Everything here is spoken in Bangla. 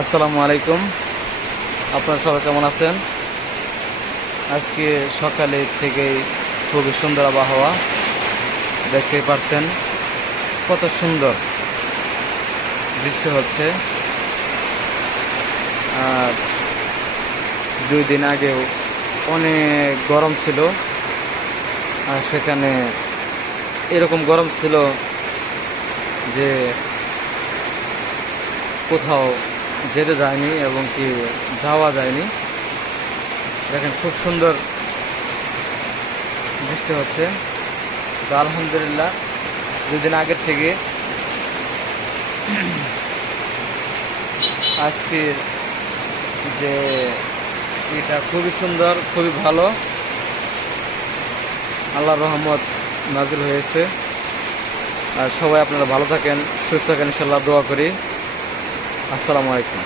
আসসালামু আলাইকুম। আপনারা সবাই কেমন আছেন? আজকে সকালে থেকেই খুবই সুন্দর আবহাওয়া, দেখতেই পাচ্ছেন কত সুন্দর বৃষ্টি হচ্ছে। আর 2 দিন আগেও অনেক গরম ছিল, আর সেখানে এরকম গরম ছিল যে কোথাও যেতে যায়নি এবং কি যাওয়া যায়নি। দেখেন খুব সুন্দর বৃষ্টি হচ্ছে। তো আলহামদুলিল্লাহ 2 দিন আগের থেকে আজকের যে এটা খুবই সুন্দর, খুবই ভালো। আল্লাহর রহমত নাজিল হয়েছে। আর সবাই আপনারা ভালো থাকেন, সুস্থ থাকেন, ইনশাল্লাহ দোয়া করি। আসসালামু আলাইকুম।